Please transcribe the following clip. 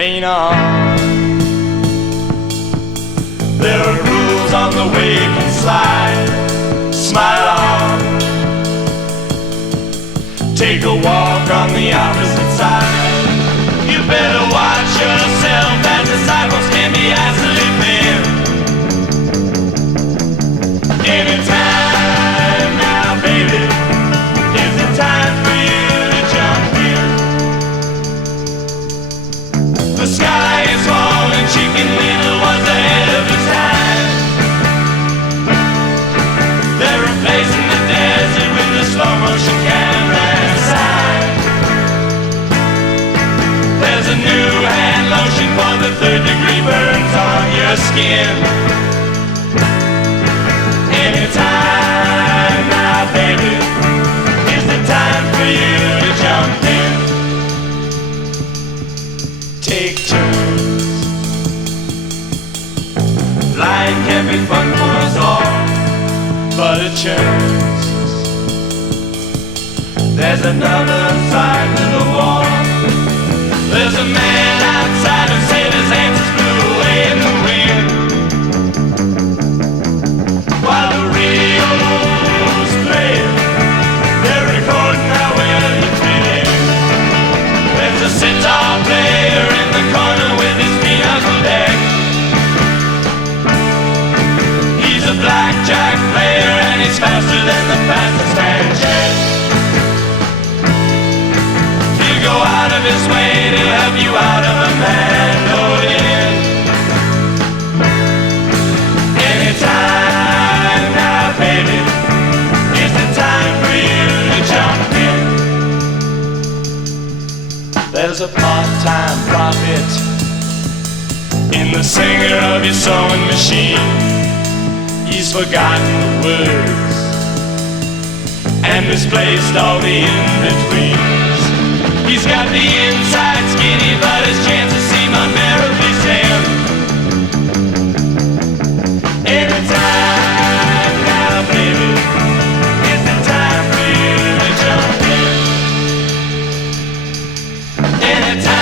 rain on. There are rules on the way you can slide. Smile on. Take a walk on the opposite side. You better watch yourself as the sidewalks can be absolutely thin. Anytime now, baby, is the time for you to jump in. The sky is falling, Chicken Little was ahead of his time. They're replacing the desert with a slow motion camera sign. There's a new hand lotion for the 3rd-degree burns on your skin. Anytime now, baby, is the time for you to jump in. Take turns. Flying can be fun for us all, but it churns. There's another side to the wall. There's a man outside who said his answers blew away in the wind. While the radio's playing, they're recording how well you fit in. There's a sitar player in the corner with his pinochle deck. He's a blackjack player and he's faster than the fastest man jet. He'll go out of his way to help you out of a mandolin. Anytime now, baby, is the time for you to jump in. There's a part-time prophet in the singer of your sewing machine. He's forgotten the words and misplaced all the in-betweens. He's got the inside skinny, but his chances seem unbearably slim. Anytime now, baby, is the time for you to jump in. Anytime.